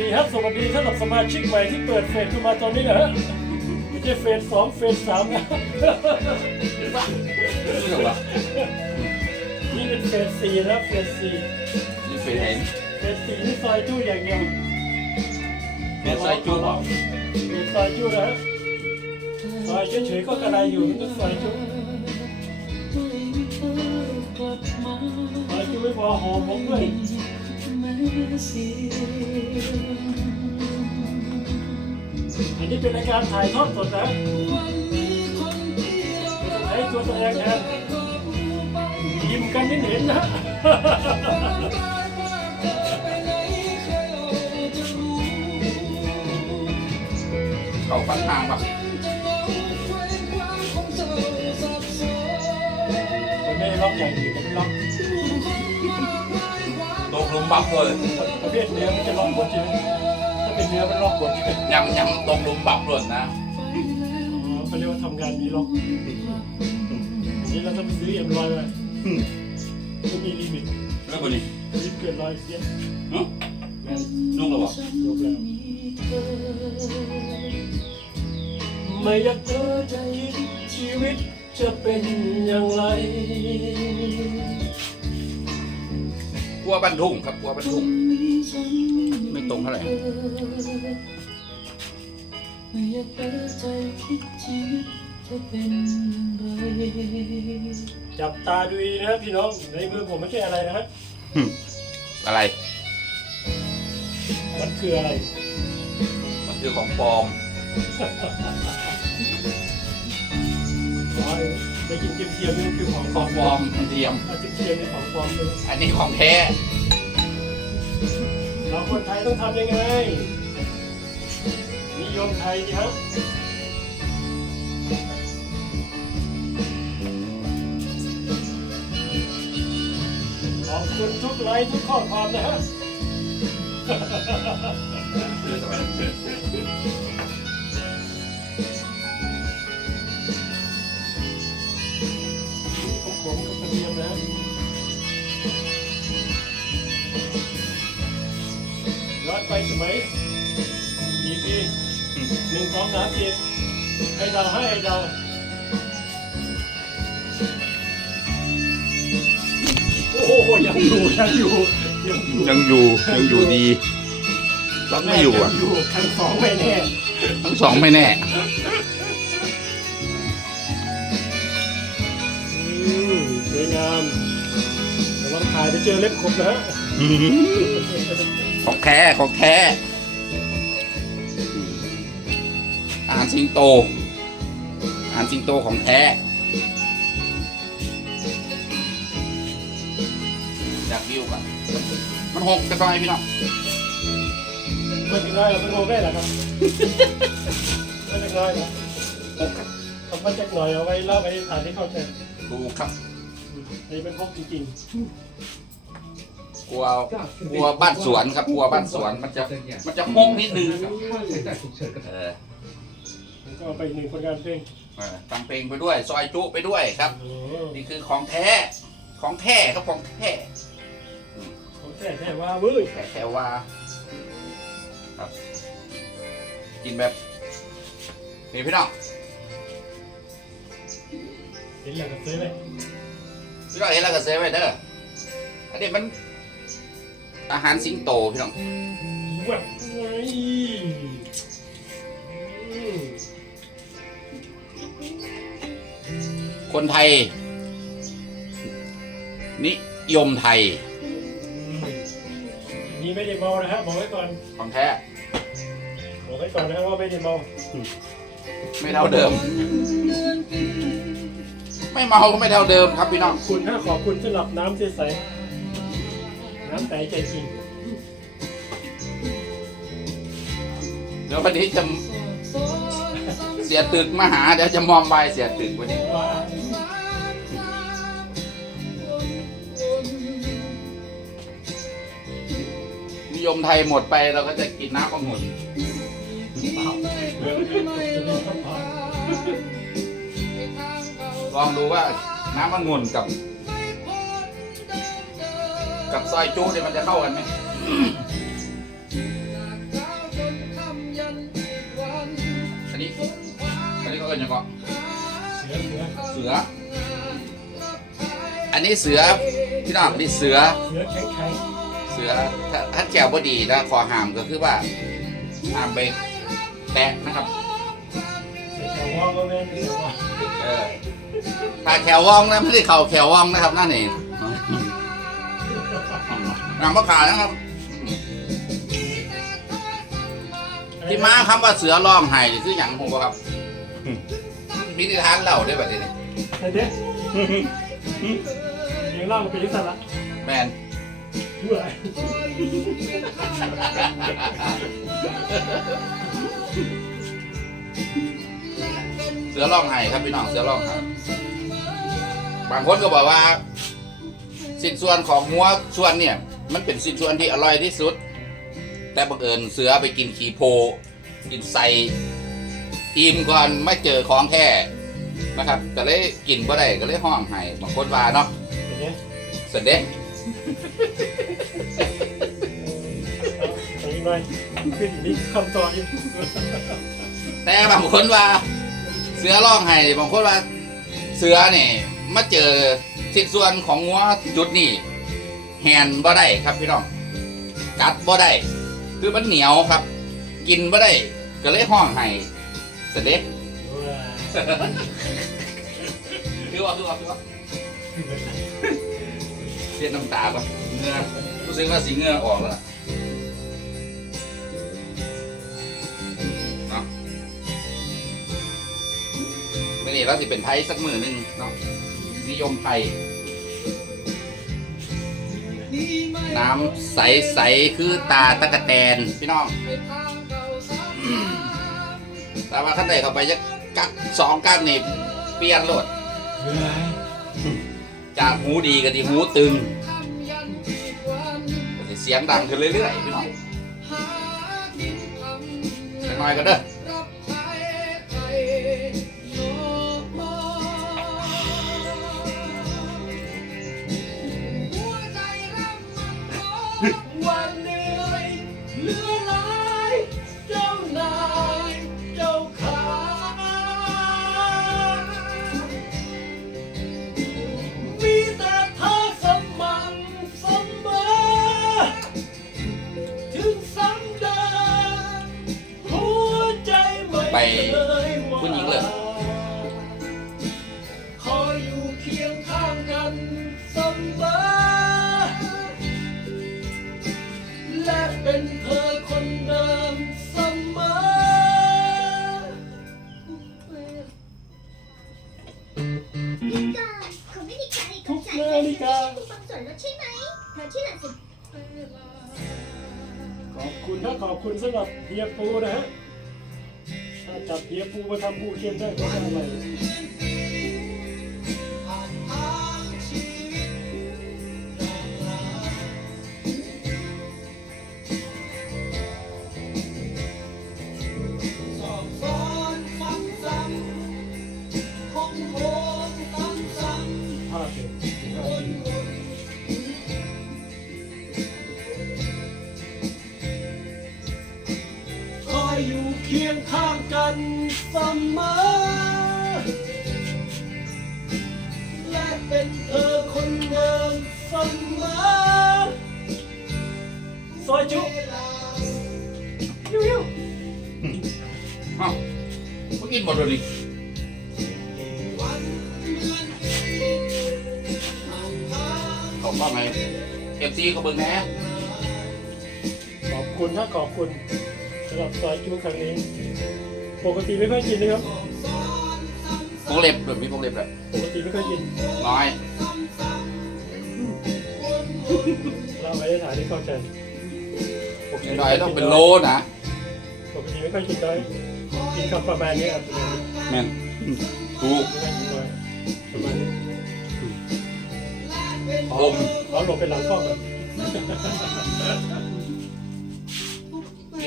ดีครับ สวัสดีสำหรับสมาชิกใหม่ที่เปิดเฟซเข้ามาตอนนี้นะฮะไม่ใช่เฟซสองเฟซสามนะนี่เหรอวะนี่เป็นเฟสสี่นะเฟสสี่นี่เฟซเห็นเฟสสี่นี่ซอยจู้อย่างเดียวเฟซไซจูบเหรอเฟสซอยจู้นะฮะซอยเฉยๆก็กระไรอยู่มันก็ซอยจู้ซอยจู้ไม่พอหอมผมด้วย อันนี้เป็นรายการถ่ายทอดสดนะไอ้ตัวแสดงแทนยิ้มกันเห็นๆนะเข้าฟันทางปะมันไม่ได้ล็อกอย่างอื่นมันล็อกต กหลุมบับเลยประเภทเนื้อมันจะล็อกหมดใช่ไหมถ้าเป็นเนื้อมันล็อกหมดอ๋ยังยังตกหลุมบับเลยนะอเขาเรียกว่าทำงานมีล็อกอันนี้เราต้องไปซื้อเอ็มร้อยมาไม่มีลิมิตแล้วก็นี่ลิมิตเกินร้อยเสียหึแม่นนุ่งแล้ววะยกแล้วไม่อยากเจอจะคิดชีวิตจะเป็นอย่างไร กลัวบันทุ่งครับกลัวบันทุ่ง ไม่ตรงเท่าไหร่ไม่อยากเปิดใจคิดชีวิตจะเป็นอย่างไรจับตาดูดีนะครับพี่น้องในมือผมไม่ใช่อะไรนะฮะอะไร มันคืออะไร มันคือของปลอม อ๋อได้กินเทียมๆนี่คือของขปลอองมปลอมมันเทียมเอาเทียมๆนี่ของปลอมเลยอันนี้ของแท้เราคนไทยต้องทำยังไงนิยมไทยดีครับขอบคุณทุกไลค์ทุกข้อความนะฮะ ย้อนไปสมัยกี่ปีหนึ่งสองสามสี่ให้เดาให้เดาโอ้โหยังอยู่ยังอยู่ยังอยู่ยังอยู่ยังอยู่ดีรับไม่อยู่อะยังอยู่คันสองไม่แน่ทั้งสองไม่แน่อืมสวยงามระวังถ่ายไปเจอเล็บขบนะฮะ ของแท้ของแท้อาหารสิงโตอาหารสิงโตของแท้อยากวิวกันมันหกจะต้องไงพี่น้องไม่ถึงน้อยเราเป็นโมได้เหรอครับไม่ถึงน้อยเหรอหกครับทำมาจากหน่อยเอาไว้เล่าไปถ่ายให้เข้าใจดูครับอันนี้เป็นพกจริง กลัวกลัวบ้านสวนครับกลัวบ้านสวนมันจะมันจะหกนิดนึงครับใช้จ่ายฉุกเฉินกับเออๆผมก็เอาไปอีกหนึ่งผลงานเพลงเออตั้งเพลงไปด้วย ซอยจุไปด้วยครับ โอ้นี่คือของแท้ของแท้ครับของแท้ผมแท้แท้ว่าเว้ยแท้แท้ว่าครับกินแบบนี่พี่น้องเห็นแล้วก็ซื้อเลยพี่น้องเห็นแล้วก็เซฟไว้เด้ออันนี้มัน อาหารสิงโตพี่น้องวัดไงอืมคนไทย นิยมไทยอืมนี่ไม่ได้เมานะฮะบอกไว้ก่อนของแท้บอกไว้ก่อนนะว่าไม่ได้เมาไม่เท่าเดิม ไม่เมาก็ไม่เท่าเดิมครับพี่น้อง คุณฮะขอบคุณสำหรับน้ำใสๆ น้ำใสใจจริงเดี๋ยววันนี้จะเสียตึกมาหาเดี๋ยวจะมอมใบเสียตึกวันนี้นิยมไทยหมดไปเราก็จะกินน้ำองุ่นลองดูว่าน้ำองุ่นกับ กับซอยจุเนี่ยมันจะเข้ากันไหมอันนี้ อันนี้ก็เอิญยังก็เสือเสือ อันนี้เสือพี่น้องนี่เสือ เสือแข็งเสือถ้าแจวพอดีนะขอหามก็คือว่าหามไปแตะนะครับแขวว่องก็แม่นถ้าแขวว่องนะไม่ได้เข่าแขวว่องนะครับนั่นเอง นำมะขามนะครับที่มาคำว่าเสือร้องไห้นี่คืออย่างผมบ่ครับมีนิทานเล่าได้แบบนี้นี่ไอ้เด้ยังเล่ามันเป็นลิขละแมนเบื่อเสือร้องไห้ครับพี่น้องเสือร้องไห้บางคนก็บอกว่า สิ้นส่วนของหัวส่วนเนี่ย มันเป็นสิ้นส่วนที่อร่อยที่สุด แต่บังเอิญเสือไปกินขี้โพ กินไส้อิ่มก่อนไม่เจอของแท้นะครับก็เลยกินบ่ได้ก็เลยห้องไห้บางคนว่าเนาะไอ้เด้เสร็จเด้เอาอีกหน่อยขึ้นมีคำต่ออยู่แต่บางคนว่า เสือร้องไห้บางคนว่า เสือเนี่ย มาเจอชิ้นส่วนของงัวจุดนี้แหนบ่ได้ครับพี่น้องกัดบ่ได้ คือมันเหนียวครับ กินบ่ได้ก็เลยห้องไห้เสร็จเด้คือว่าคือว่าคือว่าเสียน้ำตาปะเหงื่อรู้สึกว่าสีเหงื่อออกแล้วล่ะเนาะมื่อนี้เราสิเป็นไทยสักมือหนึงเนาะนิ ยมไทย น้ำใสๆคือตาตะกะแตนพี่น้องอืมแต่ว่าขั้นใดเข้าไปจะกักสองกักนี่เปลี่ยนโลดจากหูดีกับที่หูตึงก็สิเสียงดังขึ้นเรื่อยๆพี่น้องจักหน่อยก็เด้อ ขอบคุณสำหรับเฮียปูนะฮะถ้าจับเฮียปูมาทำปูเค็มได้ก็จะอร่อย อยอยู่เคียงข้างกันเสมอ และเป็นเธอคนเดิมเสมอซอยจุยูยูเอ้าเมื่อกี้หมดเลยนี่วันเดือนปีผ่านทางเขาว่าไงเอฟซีเขาเบิ่งแหน่ขอบคุณถ้าขอบคุณ สำหรับซอยจุครั้งนี้ ปกติไม่ค่อยกินนะครับพวกเล็บด้วยมีพวกเล็บด้วยปกติไม่ค่อยกิน น้อย เราไม่ได้ถ่ายที่เข้าใจน้อยต้องเป็นโลนะปกติไม่ค่อยกินน้อยกินคำประมาณนี้ครับแม่นถูกไม่ค่อยกินน้อยประมาณนี้อมขอหลบไปหลังกล้องก่อน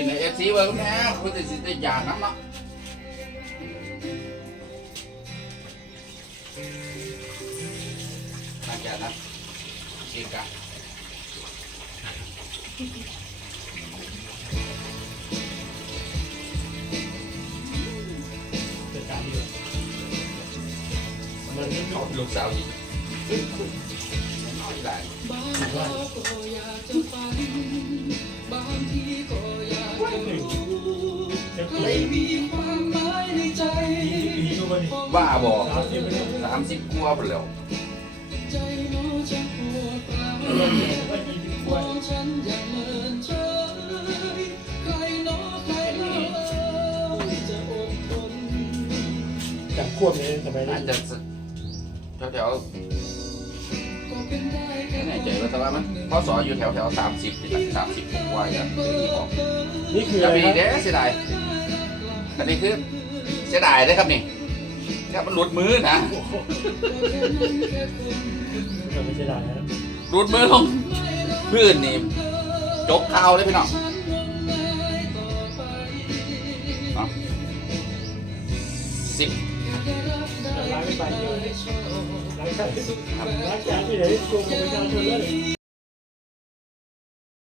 กินในเอฟซีเบิ่งแหน่คุณจะสิได้ยาน้ำเนาะน่าจะนะสิกะเป็นการดีลูกสาวอีกน้อยห บ้าบอสามสิบไม่ได้สามสิบกว่าไปแล้วใจน้องจะปวดร้าวเราเห็นว่ายี่สิบกมว่าองฉันอย่างเมินเฉยใครหนอใครเล่าจะอดทนจากควบเลยสมัยน่านี้จะแถวแถวก็เป็นได้ๆแค่ไม่แน่ใจว่าแต่ว่ามันพอสออยู่แถวแถวสามสิบนี่แหละสามสิบกว่าอย่างนี้ออกนี่คือจะอะไรมีครับเด้เสียดายอันนี้คือเสียดายเลยครับนี่ แค่มันหลุดมือนะไม่ใช่ได้นะหลุดมือลงพื้นนี่จกข่าวเลยพี่น้องเอสิบล้างไม่ไปเยอะล้างจากล้างจากที่ไหนโกงประชาชนแล้ว